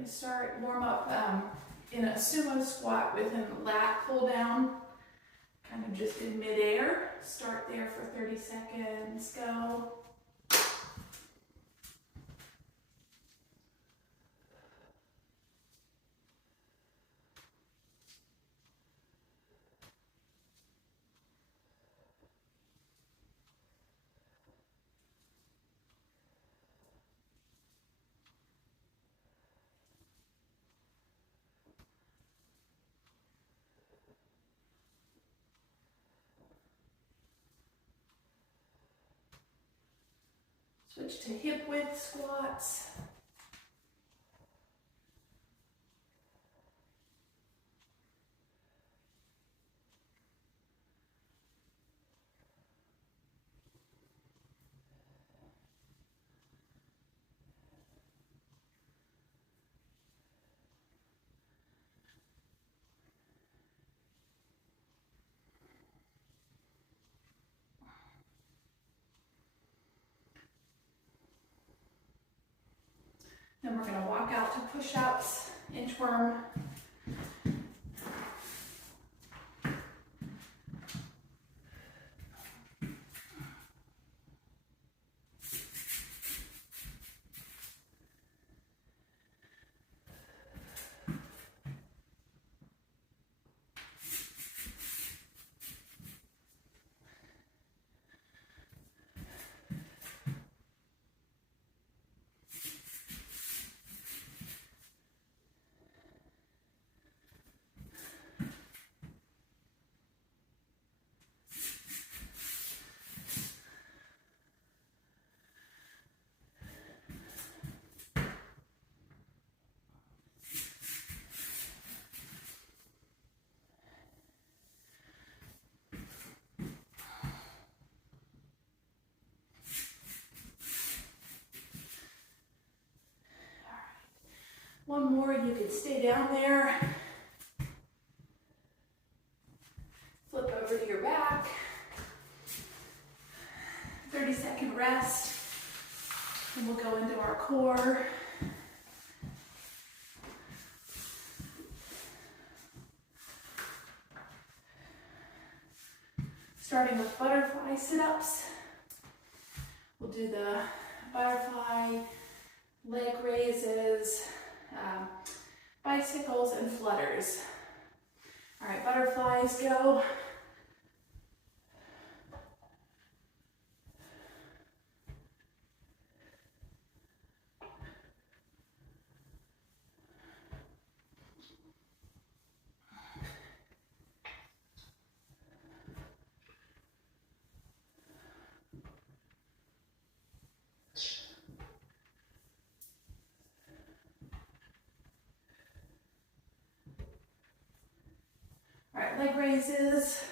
going to start, warm up in a sumo squat with a lat pull down, kind of just in midair. Start there for 30 seconds, go. Switch to hip width squats. Then we're going to walk out to push-ups, inchworm. One more, you can stay down there. Flip over to your back. 30-second rest. And we'll go into our core. Starting with butterfly sit-ups. We'll do the butterfly, leg raises, bicycles, and flutters. All right, butterflies, go. All right, leg raises.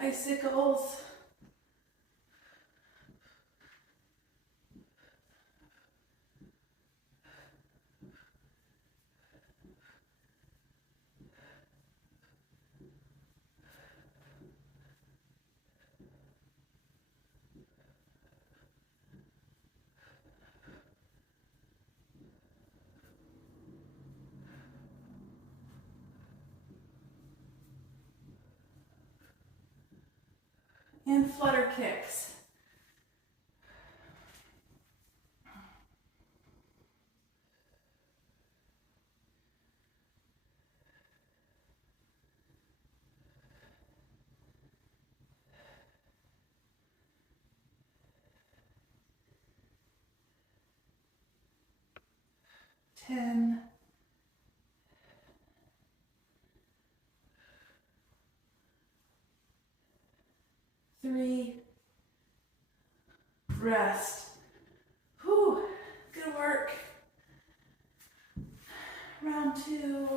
Bicycles. And flutter kicks. Ten. 3. Rest. Whew, good work. Rest. round 2.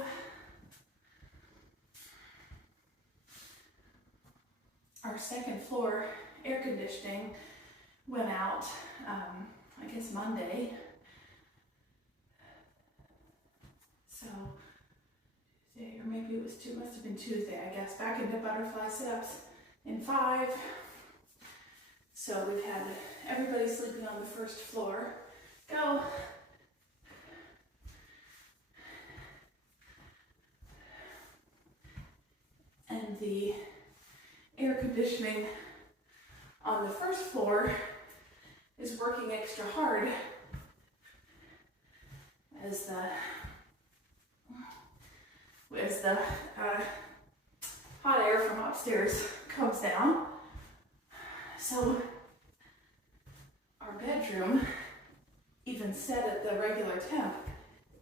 Our second floor air conditioning went out, I guess Monday. So, Tuesday, or maybe it was must have been Tuesday, I guess. Back into butterfly sit-ups in 5. So we've had everybody sleeping on the first floor. Go. And the air conditioning on the first floor is working extra hard as the hot air from upstairs comes down. So our bedroom, even set at the regular temp,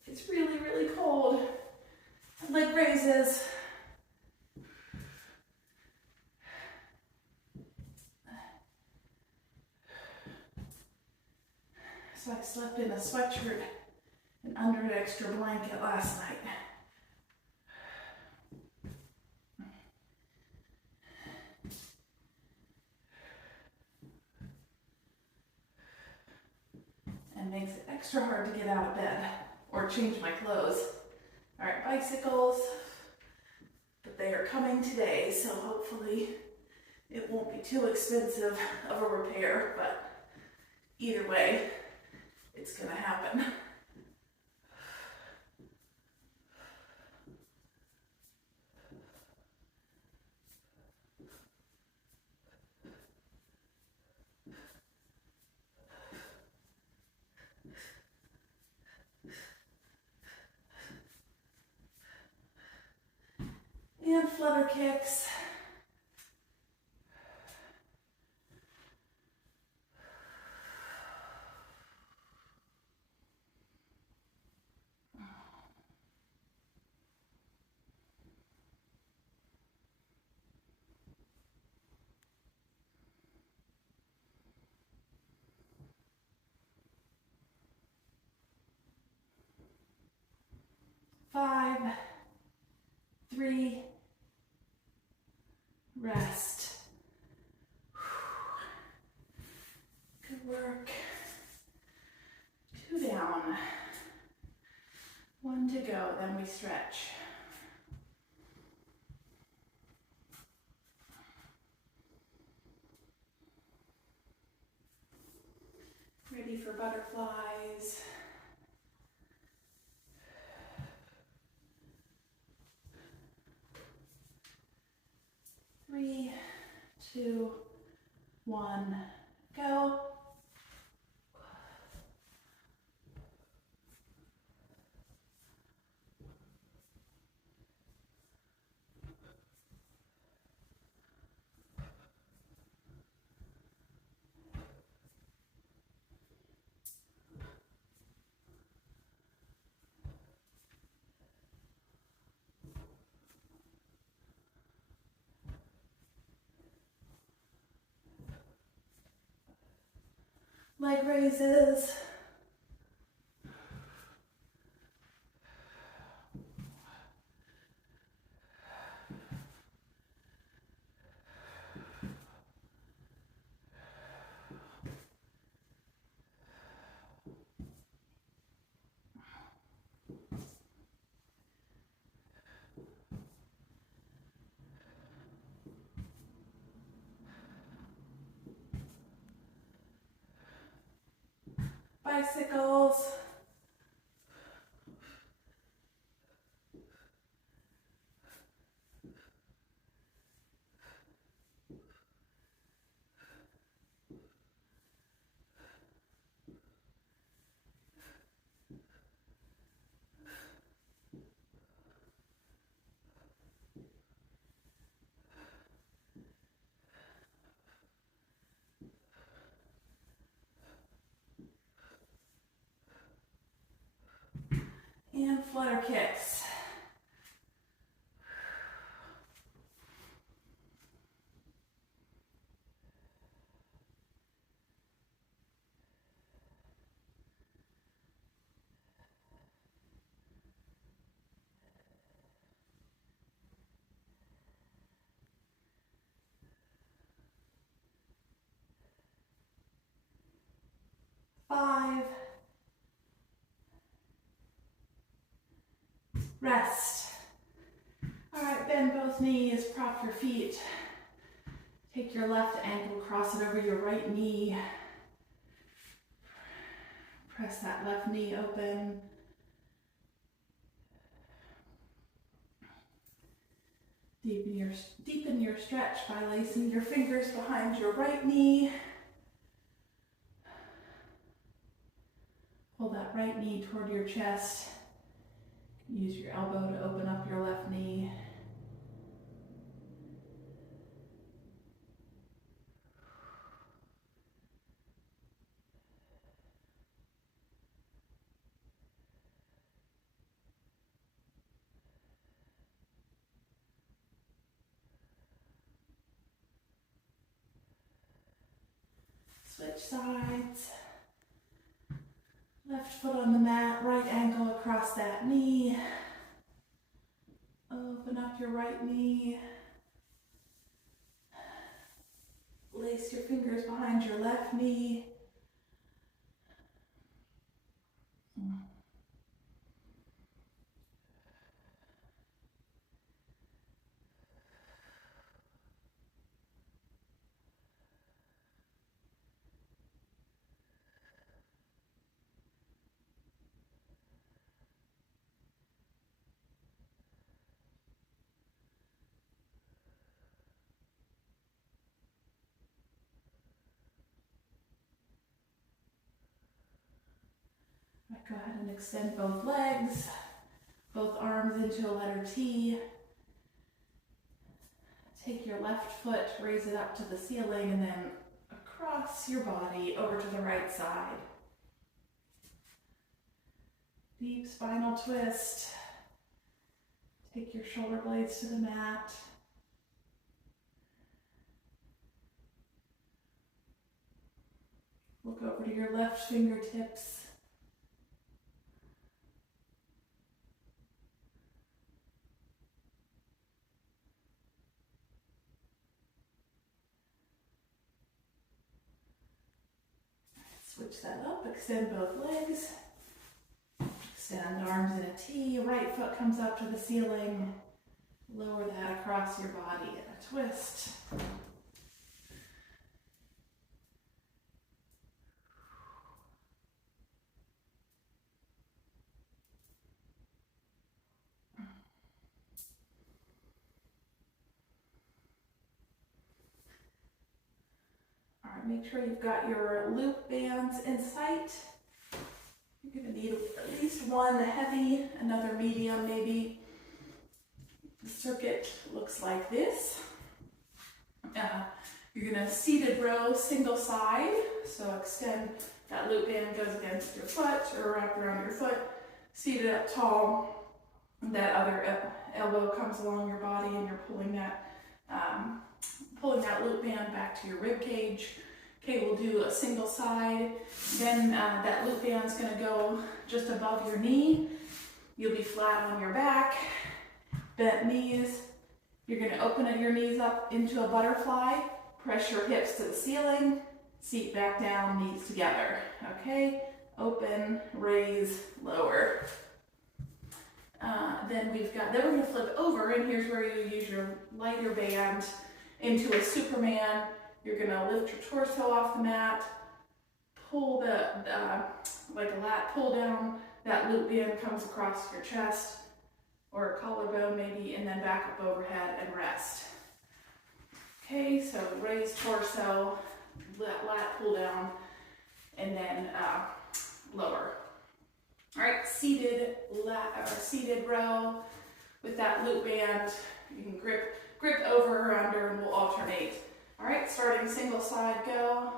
it's really, really cold. Leg raises. So I slept in a sweatshirt and under an extra blanket last night. And makes it extra hard to get out of bed or change my clothes. All right, bicycles, but they are coming today, so hopefully it won't be too expensive of a repair, but either way, it's gonna happen. And flutter kicks. Five, 3, rest. Good work. 2 down. 1 to go, then we stretch. Ready for butterflies. Three, 2, 1, go. Leg raises. Bicycles. And flutter kicks. 5. Rest. All right, bend both knees, prop your feet. Take your left ankle, cross it over your right knee. Press that left knee open. Deepen your stretch by lacing your fingers behind your right knee. Pull that right knee toward your chest. Use your elbow to open up your left knee. Switch sides. Left foot on the mat, right ankle across that knee. Open up your right knee. Lace your fingers behind your left knee. Go ahead and extend both legs, both arms into a letter T. Take your left foot, raise it up to the ceiling, and then across your body over to the right side. Deep spinal twist. Take your shoulder blades to the mat. Look over to your left fingertips. Switch that up, extend both legs. Extend arms in a T, right foot comes up to the ceiling. Lower that across your body in a twist. All right, make sure you've got your loop bands in sight. You're going to need at least one heavy, another medium maybe. The circuit looks like this. You're going to seated row single side. So extend, that loop band goes against your foot or wrapped around your foot. Seated up tall. That other elbow comes along your body and you're pulling that loop band back to your rib cage. Okay, we'll do a single side. Then that loop band's gonna go just above your knee. You'll be flat on your back, bent knees. You're gonna open your knees up into a butterfly, press your hips to the ceiling, seat back down, knees together. Okay, open, raise, lower. Then we're gonna flip over, and here's where you use your lighter band into a Superman. You're gonna lift your torso off the mat, pull like a lat pull down. That loop band comes across your chest or a collarbone maybe, and then back up overhead and rest. Okay, so raise torso, lat pull down, and then lower. All right, seated row with that loop band. You can grip over or under, and we'll alternate. All right, starting single side, go.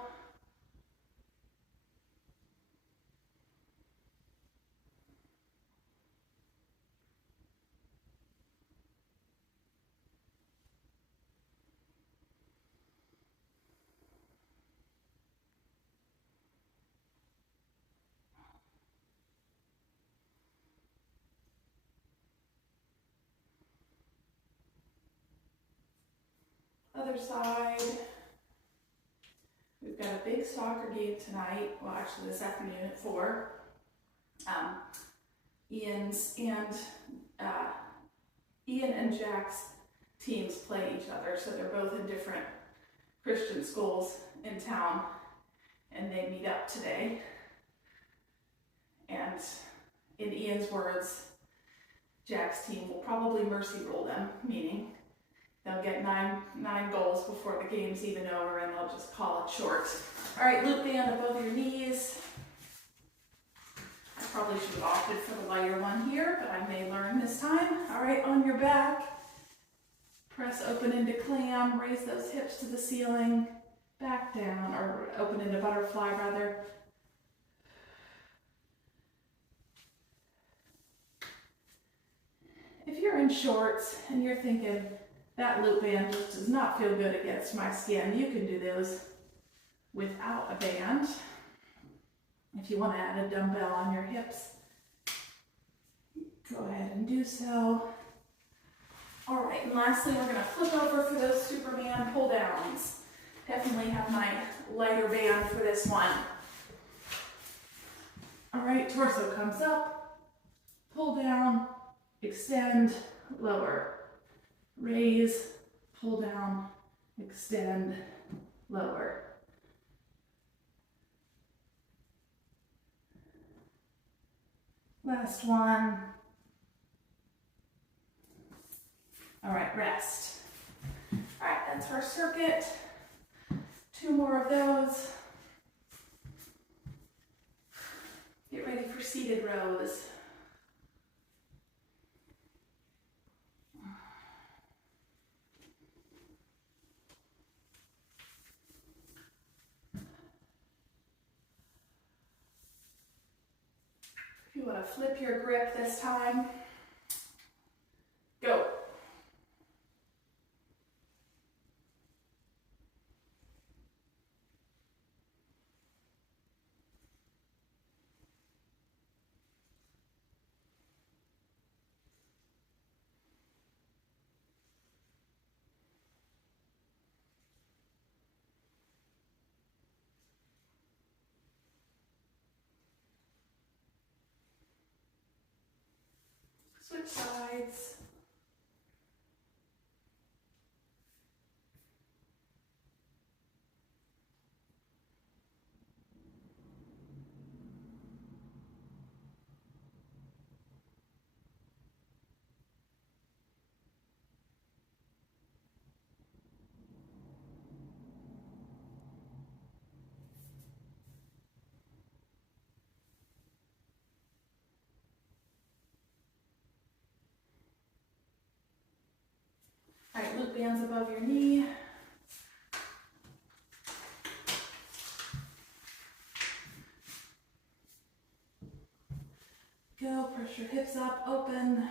Other side. We've got a big soccer game tonight, well actually this afternoon at 4. Ian and Jack's teams play each other, so they're both in different Christian schools in town, and they meet up today. And in Ian's words, Jack's team will probably mercy rule them, meaning they'll get nine goals before the game's even over, and they'll just call it short. All right, loop band above your knees. I probably should have opted for the lighter one here, but I may learn this time. All right, on your back, press open into clam, raise those hips to the ceiling, back down, or open into butterfly rather. If you're in shorts and you're thinking, that loop band just does not feel good against my skin, you can do those without a band. If you want to add a dumbbell on your hips, go ahead and do so. All right, and lastly, we're going to flip over for those Superman pull downs. Definitely have my lighter band for this one. All right, torso comes up, pull down, extend, lower, raise, pull down, extend, lower. Last one. All right, rest. All right, that's our circuit. 2 more of those. Get ready for seated rows. If you want to flip your grip this time, go. Switch sides. All right, loop bands above your knee. Go, press your hips up, open.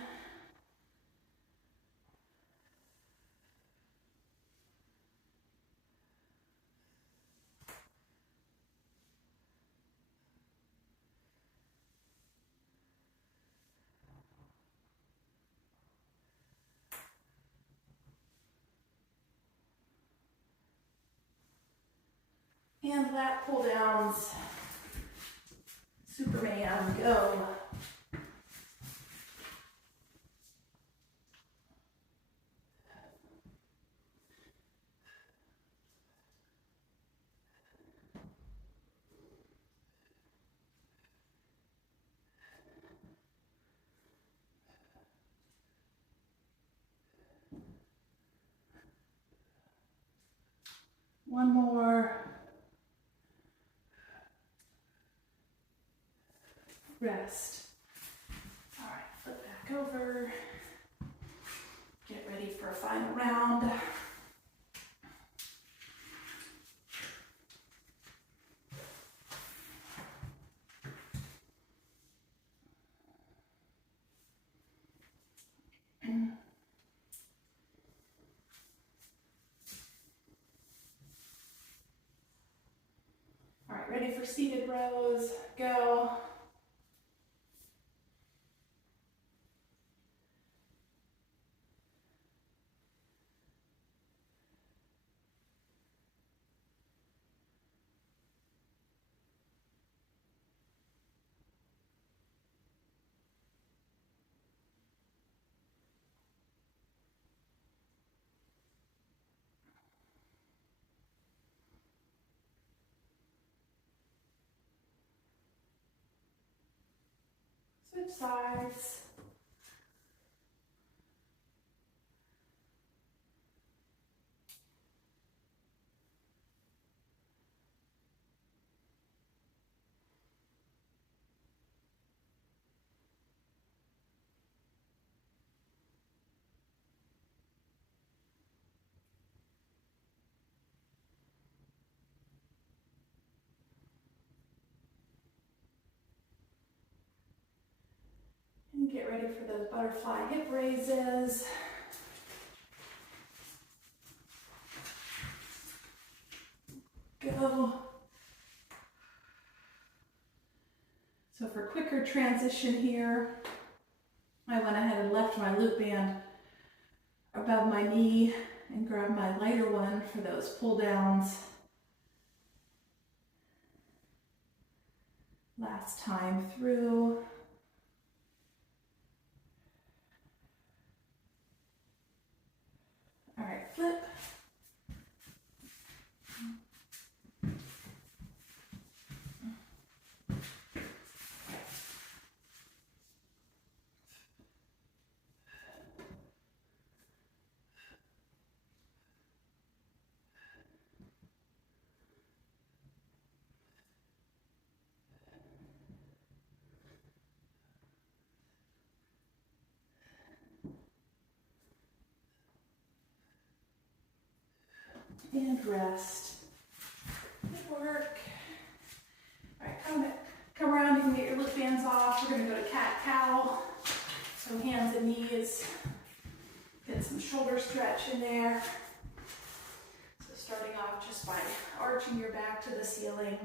And lat pull downs. Superman, go. One more. Rest. All right, flip back over. Get ready for a final round. All right, ready for seated rows, go. sides. And get ready for those butterfly hip raises. Go. So for quicker transition here, I went ahead and left my loop band above my knee and grabbed my lighter one for those pull downs. Last time through. All right, flip. And rest. Good work. All right, come around, you can get your loop bands off. We're gonna go to cat-cow. So hands and knees. Get some shoulder stretch in there. So starting off just by arching your back to the ceiling.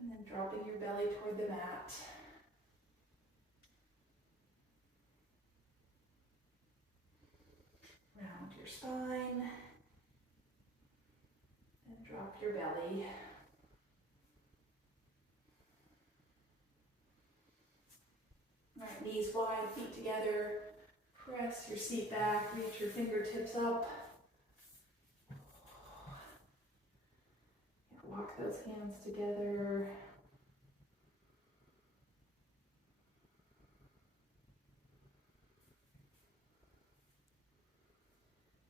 And then dropping your belly toward the mat. Round your spine. And drop your belly. All right, knees wide, feet together. Press your seat back, reach your fingertips up. Walk those hands together.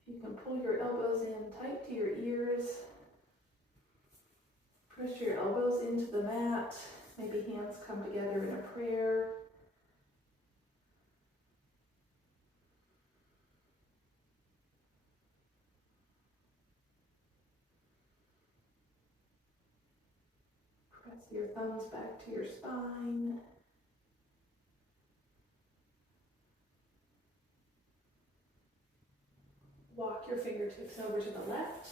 You can pull your elbows in tight to your ears. Push your elbows into the mat. Maybe hands come together in a prayer. Press your thumbs back to your spine. Walk your fingertips over to the left.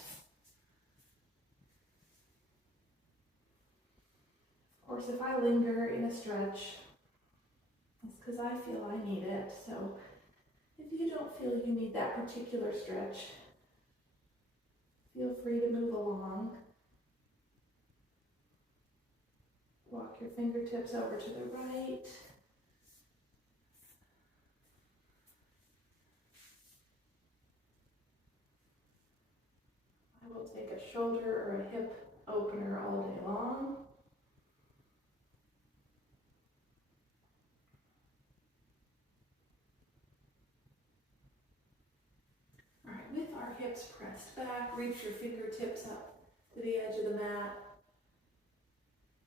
Of course, if I linger in a stretch, it's because I feel I need it. So if you don't feel you need that particular stretch, feel free to move along. Walk your fingertips over to the right. I will take a shoulder or a hip opener all day long. All right, with our hips pressed back, reach your fingertips up to the edge of the mat.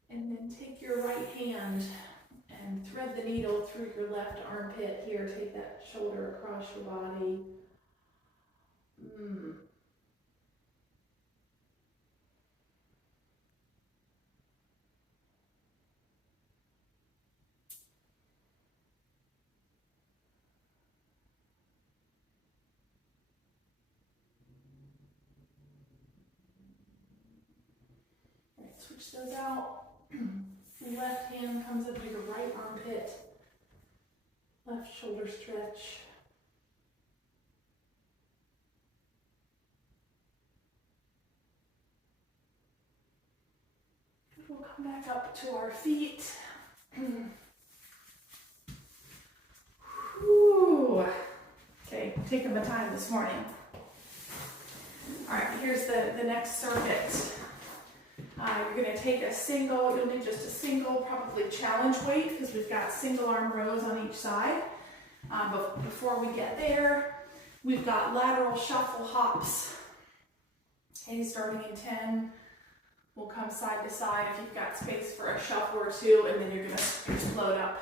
And then take your right hand and thread the needle through your left armpit here. Take that shoulder across your body. All right, switch those out. Left hand comes up to your right armpit. Left shoulder stretch. We'll come back up to our feet. Whew. Okay, taking the time this morning. All right, here's the next circuit. You're going to take a single, you'll need just a single, probably challenge weight, because we've got single arm rows on each side. But before we get there, we've got lateral shuffle hops. Okay, starting in 10, we'll come side to side if you've got space for a shuffle or two, and then you're going to explode up.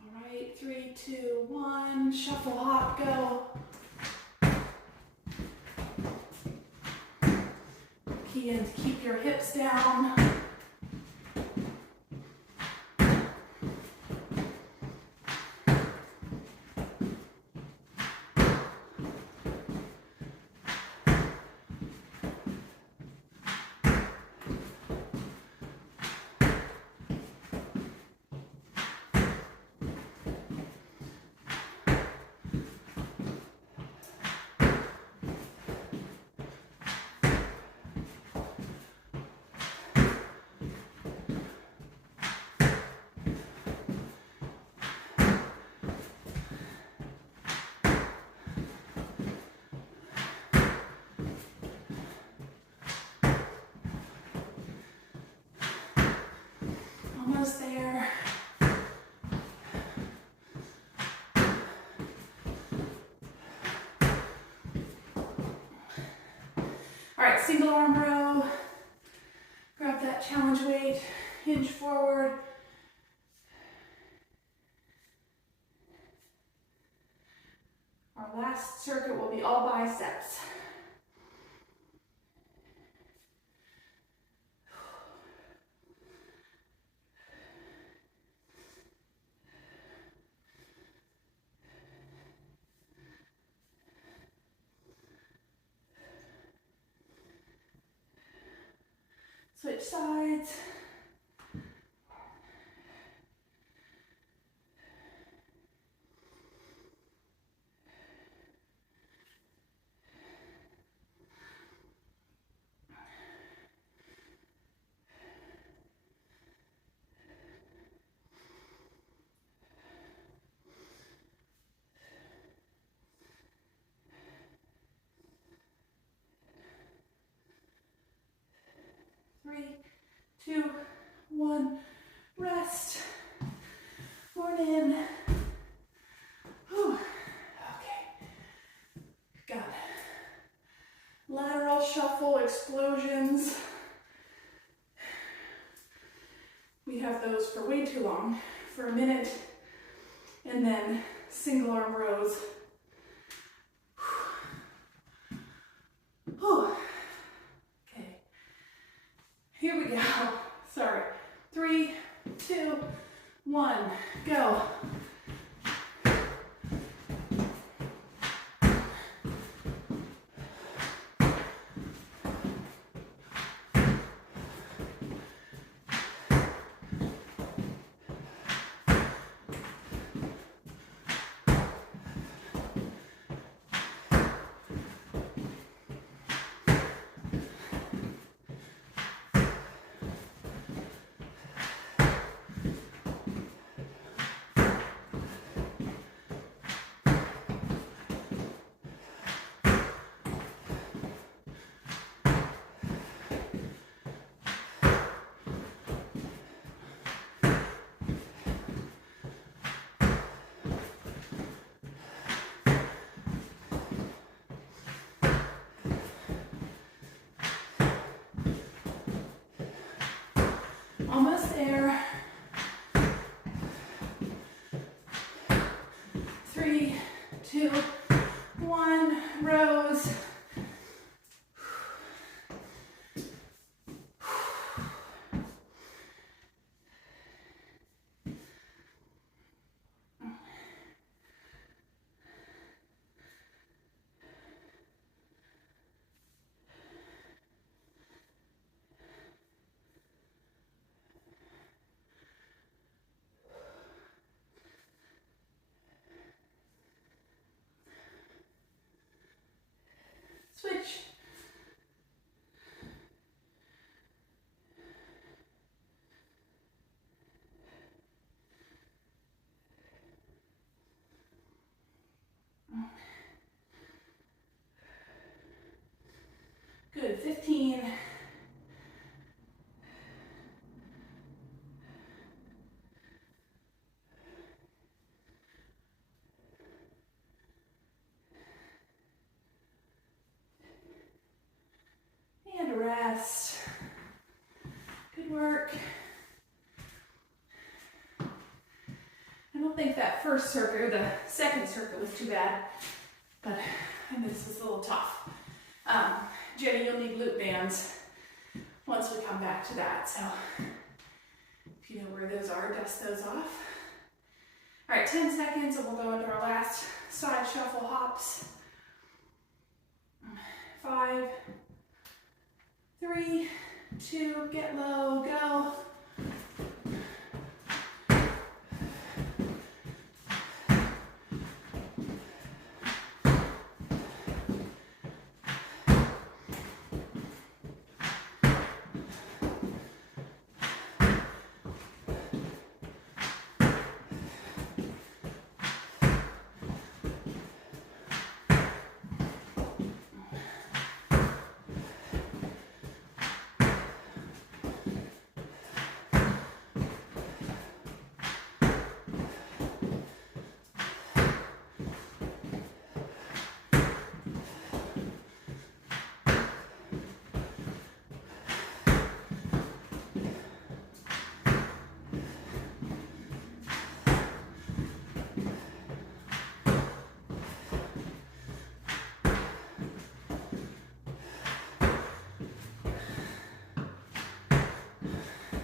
All right, 3, 2, 1, shuffle hop, go. Key in to keep your hips down. Almost there. All right, single arm row. Grab that challenge weight, hinge forward. Our last circuit will be all biceps. Switch sides. Three, 2, 1, rest. Morning. Whew. Okay. Got lateral shuffle explosions. We have those for way too long, for a minute, and then single arm rows. Whew. Okay. Here we go. Sorry. 3, 2, 1, go. Almost there. 3, 2, 1, rows. Good work. I don't think that first circuit, or the second circuit, was too bad, but I know this was a little tough. Jenny, you'll need glute bands once we come back to that, so if you know where those are, dust those off. All right, 10 seconds, and we'll go into our last side shuffle hops. 5, 3, 2, get low, go.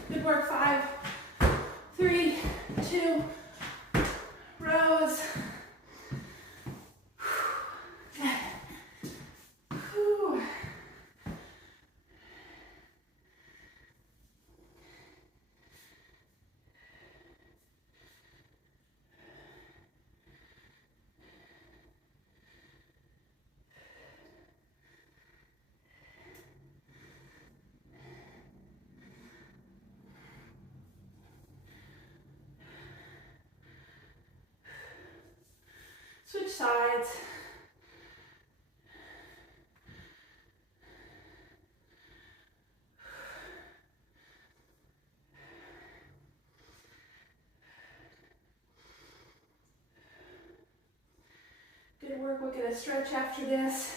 Good work, 5, 3, 2, rows. Whew. Switch sides. Good work. We'll get a stretch after this.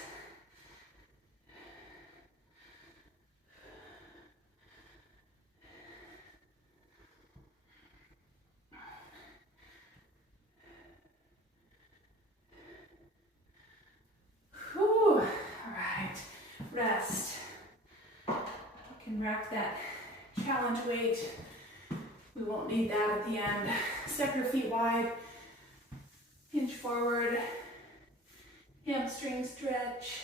Whew. All right. Rest. You can rack that challenge weight. We won't need that at the end. Step your feet wide. Hinge forward. Hamstring stretch.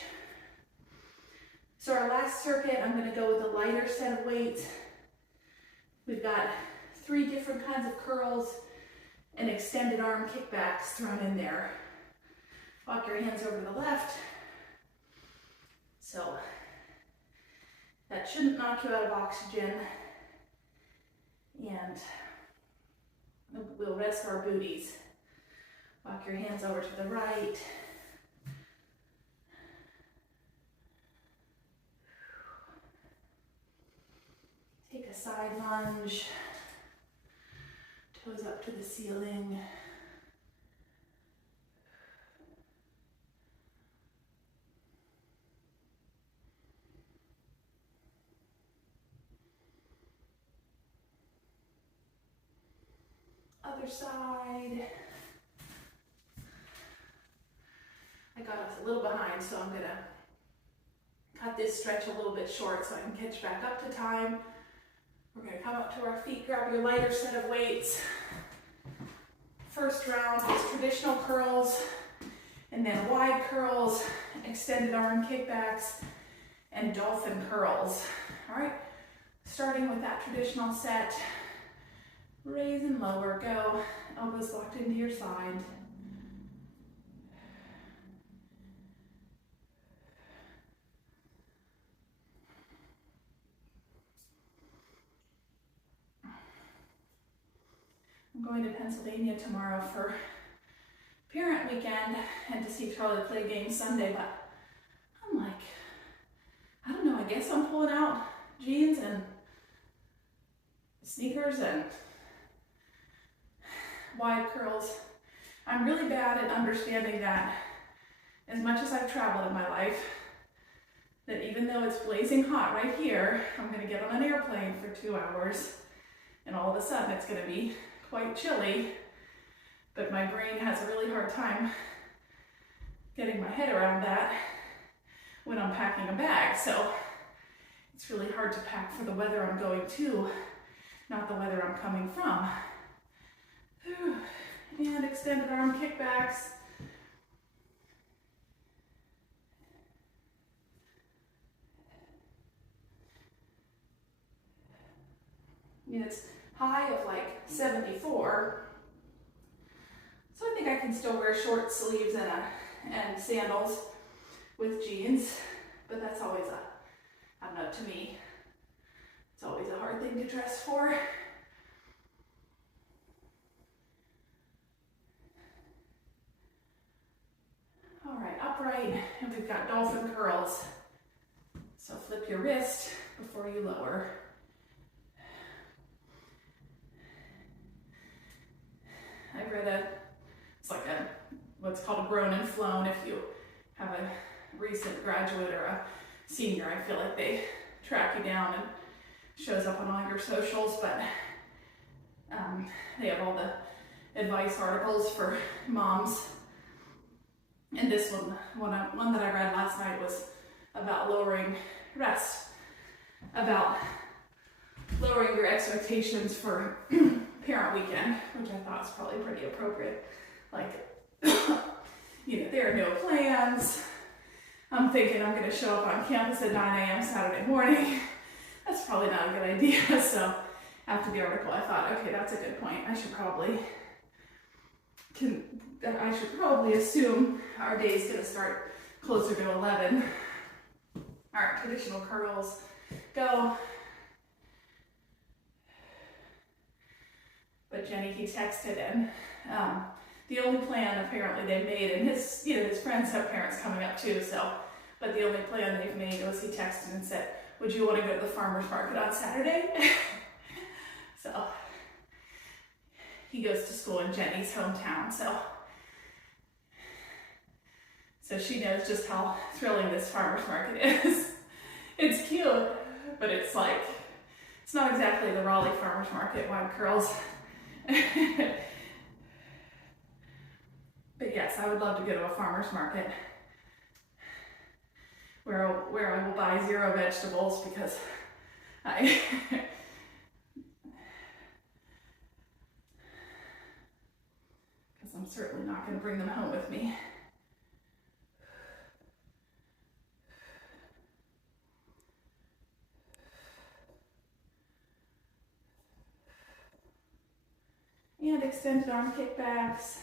So our last circuit, I'm going to go with a lighter set of weights. We've got 3 different kinds of curls and extended arm kickbacks thrown in there. Walk your hands over to the left. So that shouldn't knock you out of oxygen. And we'll rest our booties. Walk your hands over to the right. Take a side lunge. Toes up to the ceiling. Other side. I got us a little behind, so I'm gonna cut this stretch a little bit short so I can catch back up to time. We're gonna come up to our feet, grab your lighter set of weights. First round is traditional curls, and then wide curls, extended arm kickbacks, and dolphin curls. All right, starting with that traditional set. Raise and lower, go. Elbows locked into your side. I'm going to Pennsylvania tomorrow for parent weekend and to see Charlie play games Sunday, but I'm like, I don't know, I guess I'm pulling out jeans and sneakers and wide curls. I'm really bad at understanding that as much as I've traveled in my life, that even though it's blazing hot right here, I'm going to get on an airplane for 2 hours, and all of a sudden it's going to be quite chilly, but my brain has a really hard time getting my head around that when I'm packing a bag. So it's really hard to pack for the weather I'm going to, not the weather I'm coming from. And extended arm kickbacks. I mean, it's high of like 74. So I think I can still wear short sleeves and sandals with jeans, but that's always I don't know, to me, it's always a hard thing to dress for. All right, upright, and we've got dolphin curls. So flip your wrist before you lower. I read it's like what's called a grown and flown. If you have a recent graduate or a senior, I feel like they track you down and shows up on all your socials, but they have all the advice articles for moms. And this one that I read last night was about lowering your expectations for parent weekend, which I thought was probably pretty appropriate. Like, there are no plans. I'm thinking I'm going to show up on campus at 9 a.m. Saturday morning. That's probably not a good idea. So after the article, I thought, okay, that's a good point. I should probably assume our day is going to start closer to 11. All right, traditional curls, go. But Jenny, he texted in. The only plan apparently they made, and his friends have parents coming up too, but the only plan they've made was he texted and said, would you want to go to the farmer's market on Saturday? So he goes to school in Jenny's hometown, so she knows just how thrilling this farmer's market is. It's cute, but it's not exactly the Raleigh farmer's market wide curls. But yes, I would love to go to a farmer's market where I will buy 0 vegetables because I'm certainly not going to bring them home with me. And extended arm kickbacks.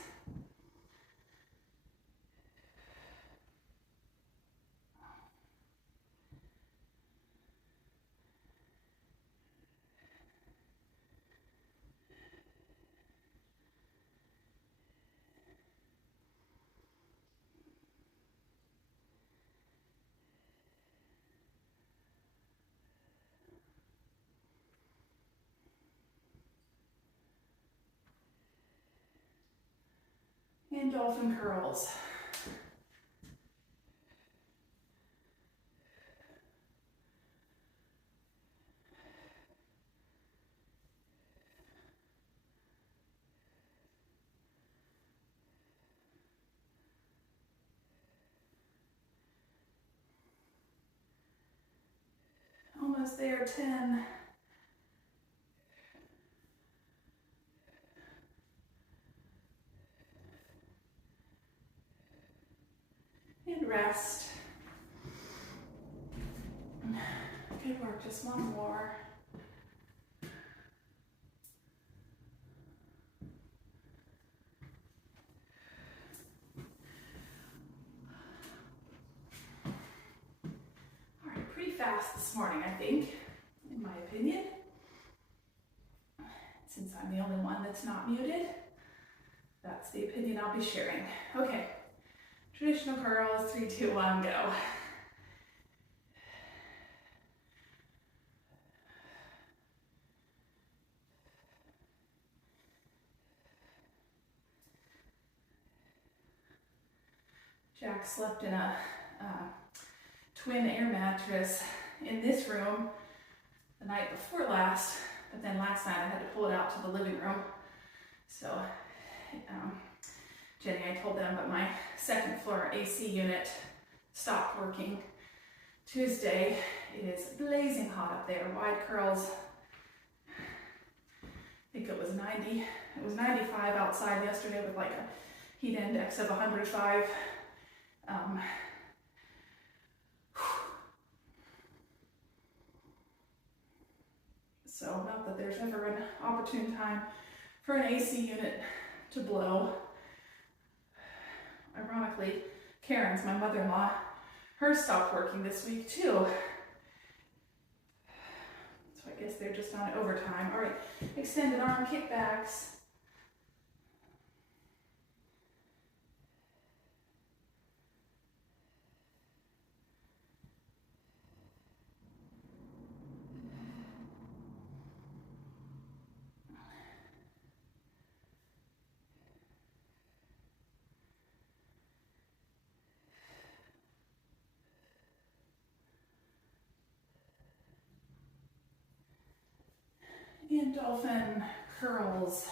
And dolphin curls. Almost there, 10. And rest. Good work, just one more. All right, pretty fast this morning, I think, in my opinion. Since I'm the only one that's not muted, that's the opinion I'll be sharing. Okay, traditional curls, 3, 2, 1, go. Jack slept in a twin air mattress in this room the night before last, but then last night I had to pull it out to the living room. So Jenny, I told them, but my second floor AC unit stopped working Tuesday. It is blazing hot up there, wide curls. I think it was 90. It was 95 outside yesterday with like a heat index of 105. So not that there's ever an opportune time for an AC unit to blow. Ironically, Karen's, my mother-in-law, hers stopped working this week too. So I guess they're just on overtime. All right, extended arm kickbacks. And dolphin curls.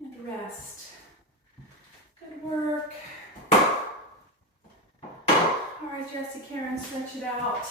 And rest. Good work. All right, Jesse, Karen, stretch it out.